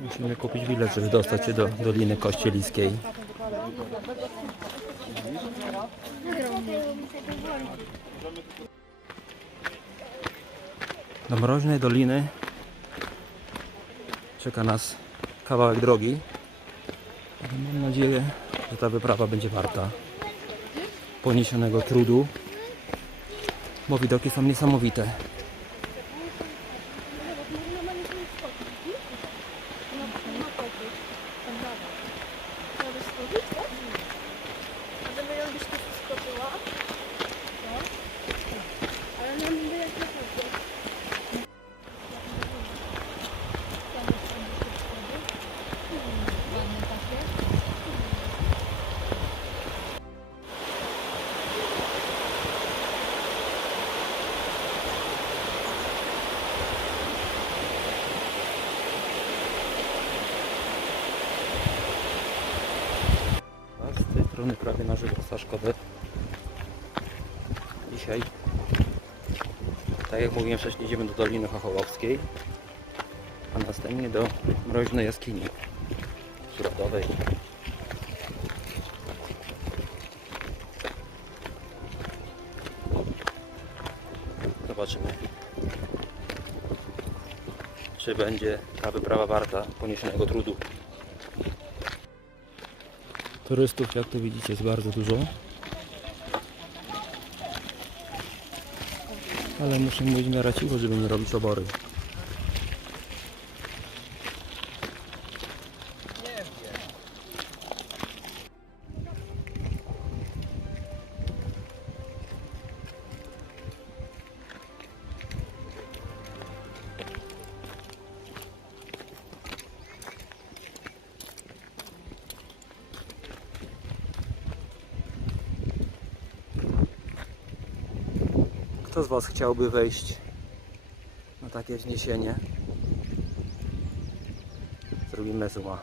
Musimy kupić bilet, żeby dostać się do Doliny Kościeliskiej. Do Mroźnej Doliny czeka nas kawałek drogi. Mam nadzieję, że ta wyprawa będzie warta poniesionego trudu, bo widoki są niesamowite. Żywo Staszkowy. Dzisiaj, tak jak mówiłem wcześniej, idziemy do Doliny Chochołowskiej, a następnie do Mroźnej Jaskini Środowej. Zobaczymy, czy będzie ta wyprawa warta poniesionego trudu. Turystów, jak tu widzicie, jest bardzo dużo. Ale muszę w miarę cicho, żeby nie robić obory. Kto z Was chciałby wejść na takie wzniesienie? Zrobimy zooma.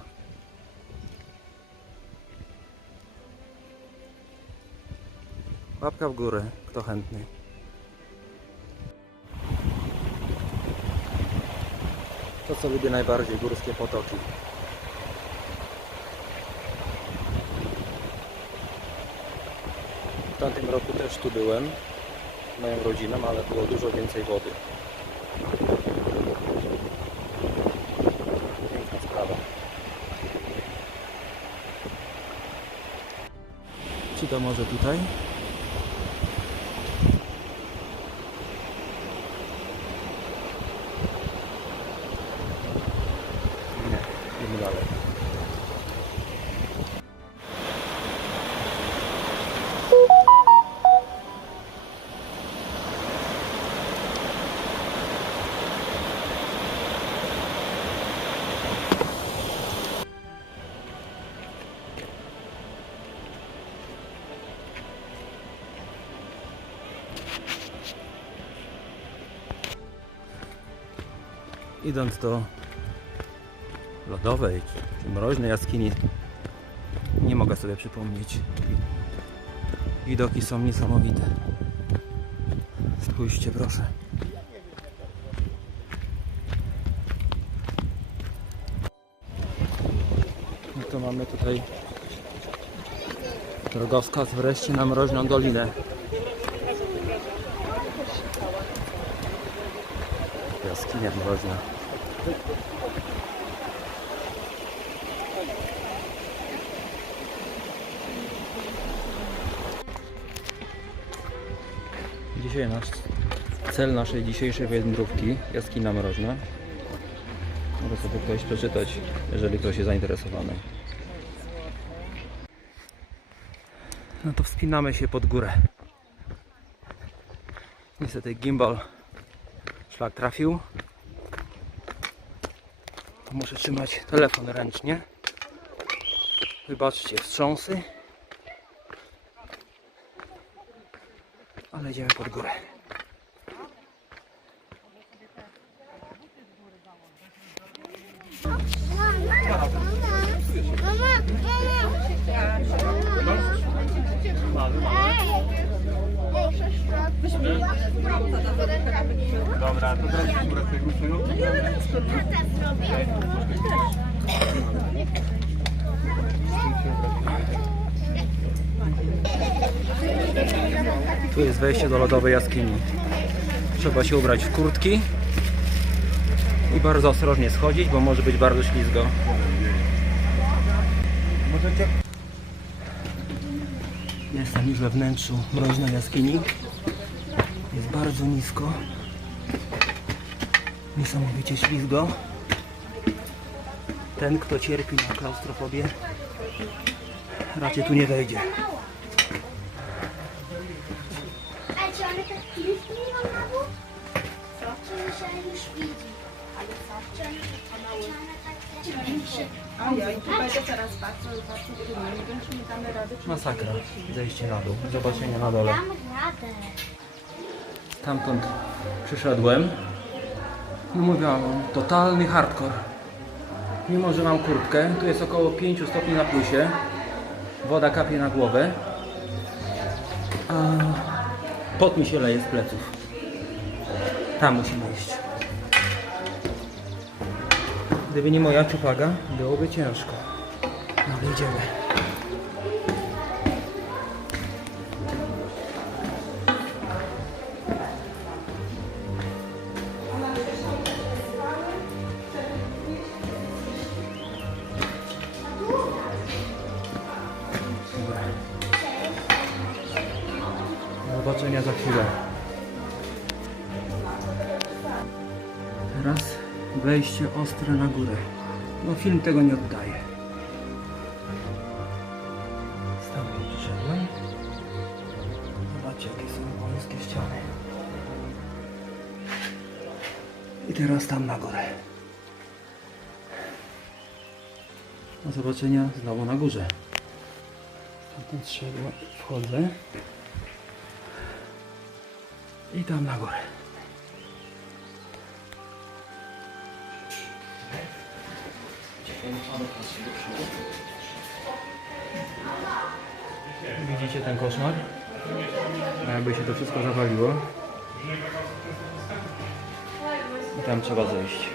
Łapka w górę, kto chętny. To co lubię najbardziej, górskie potoki. W tamtym roku też tu byłem moją rodziną, ale było dużo więcej wody. Piękna sprawa. Czy to może tutaj? Idąc do lodowej czy mroźnej jaskini, nie mogę sobie przypomnieć. Widoki są niesamowite. Spójrzcie proszę. No to mamy tutaj drogowskaz wreszcie na mroźną dolinę. Jaskinia mroźna. Dzisiaj nasz cel naszej dzisiejszej wędrówki jaskina mroźna. Może sobie ktoś przeczytać, jeżeli ktoś jest zainteresowany. No to wspinamy się pod górę. Niestety gimbal szlak trafił. Muszę trzymać telefon ręcznie. Wybaczcie wstrząsy. Ale idziemy pod górę. Mama, mama, mama. Dobra, to teraz Tu jest wejście do lodowej jaskini. Trzeba się ubrać w kurtki i bardzo ostrożnie schodzić, bo może być bardzo ślizgo. Możecie... Jestem już we wnętrzu mroźnej jaskini. Jest bardzo nisko. Niesamowicie ślizgo. Ten, kto cierpi na klaustrofobię, raczej tu nie wejdzie. Ale większe? Ojoj, tu teraz nie wiem, czy my damy radę, czy Masakra. Zejście na dół. Zobaczenie na dole. Dam radę. Stamtąd przyszedłem. No mówię wam, totalny hardcore. Mimo, że mam kurtkę, tu jest około 5 stopni na plusie. Woda kapie na głowę. A pot mi się leje z pleców. Tam musimy iść. Gdyby nie moja czupaga, byłoby ciężko. No idziemy. Do zobaczenia za chwilę. Wejście ostre na górę. No film tego nie oddaje. Stamtąd przyszedłem. Zobaczcie jakie są wąskie ściany. I teraz tam na górę. Do zobaczenia znowu na górze. Stamtąd szedłem, wchodzę. I tam na górę. Widzicie ten koszmar? A Jakby się to wszystko zawaliło. I tam trzeba zejść.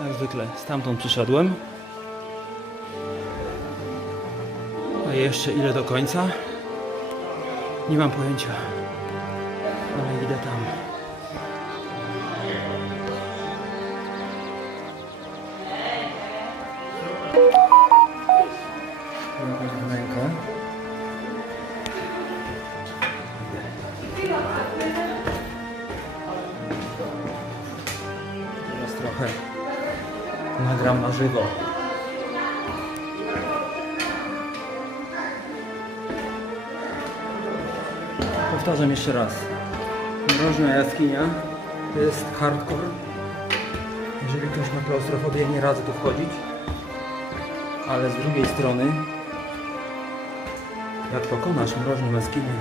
Jak zwykle stamtąd przyszedłem. A jeszcze ile do końca? Nie mam pojęcia. Żywo. Powtarzam jeszcze raz. Mrożna jaskinia to jest hardcore. Jeżeli ktoś ma klaustrofobię, nie radzę tu wchodzić. Ale z drugiej strony, jak pokonasz mrożną jaskinię,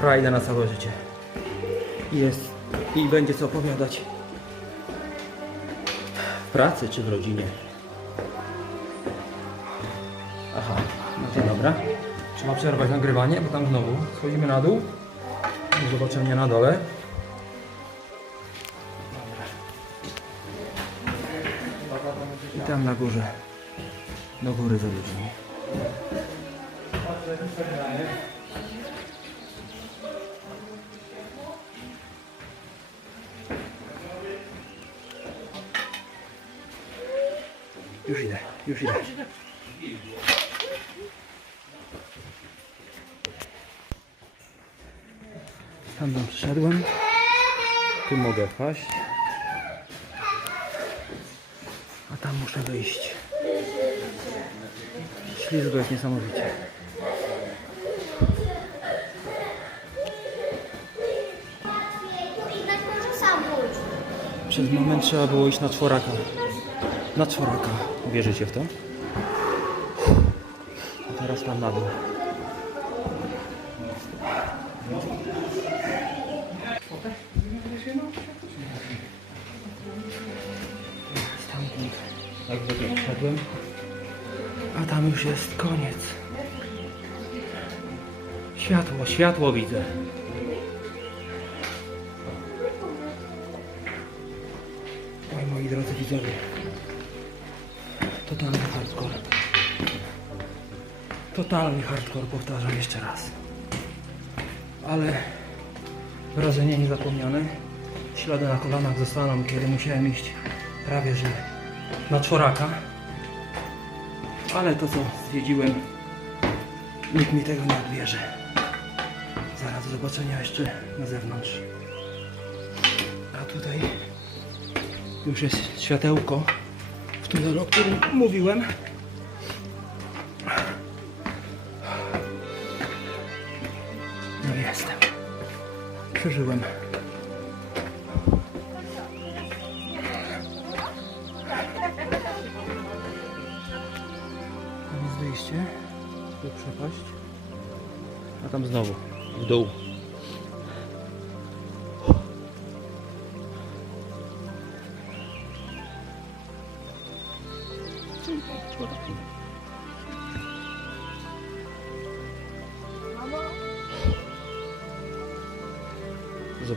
frajda na całe życie. Jest i będzie co opowiadać pracy czy w rodzinie. Aha, no to dobra. Trzeba przerwać nagrywanie, bo tam znowu schodzimy na dół. Do zobaczenia na dole. I tam na górze. Do góry za ludźmi. Już idę, już idę. Tam tam przyszedłem. Tu mogę wpaść. A tam muszę wyjść. Ślizgo jest niesamowicie. Przez moment trzeba było iść na czworaka. Na czworaka. Wierzycie w to? A teraz tam na dół. Jak zwykle wszedłem. A tam już jest koniec. Światło, światło widzę. Oj, moi drodzy widzowie. Totalny hardcore. Totalny hardcore, powtarzam jeszcze raz. Ale wrażenie niezapomniane. Ślady na kolanach zostaną, kiedy musiałem iść prawie że na czworaka. Ale to co zwiedziłem, nikt mi tego nie odbierze. Zaraz do zobaczenia jeszcze na zewnątrz. A tutaj już jest światełko tunelu, o którym mówiłem. No jestem. Przeżyłem.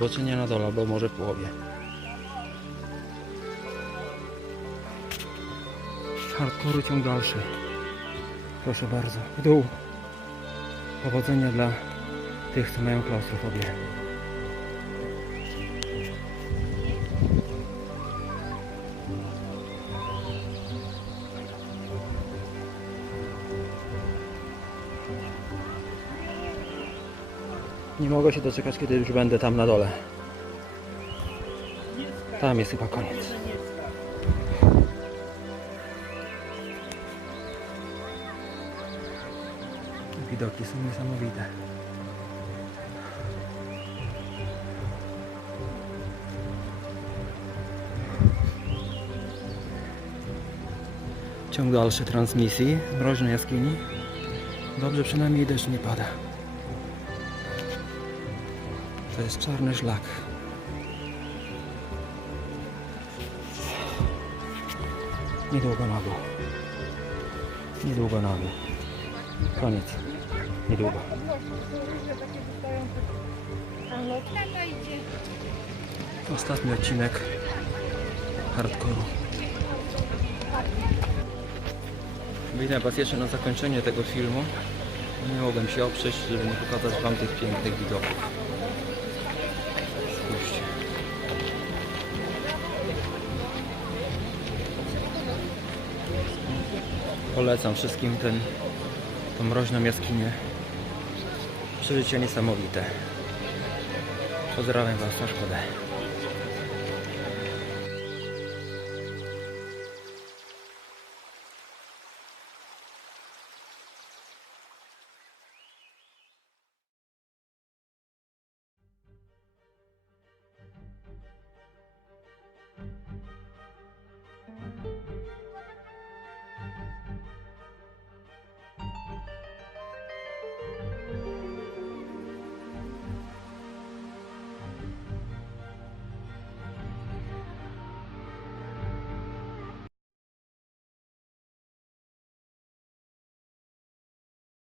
Zobaczenia na dole, bo może w połowie. Hardcore ciąg dalszy. Proszę bardzo. W dół. Powodzenia dla tych, co mają klaustrofobię. Nie mogę się doczekać, kiedy już będę tam na dole. Tam jest chyba koniec. Widoki są niesamowite. Ciąg dalszy transmisji z mroźnej jaskini. Dobrze przynajmniej deszcz nie pada. To jest czarny szlak. Niedługo na dół. Niedługo na dół. Koniec. Niedługo. Ostatni odcinek hardcore'u. Witam Was jeszcze na zakończenie tego filmu. Nie mogłem się oprzeć, żeby nie pokazać Wam tych pięknych widoków. Polecam wszystkim ten, tą mroźną jaskinię. Przeżycie niesamowite. Pozdrawiam Was, na szkodę.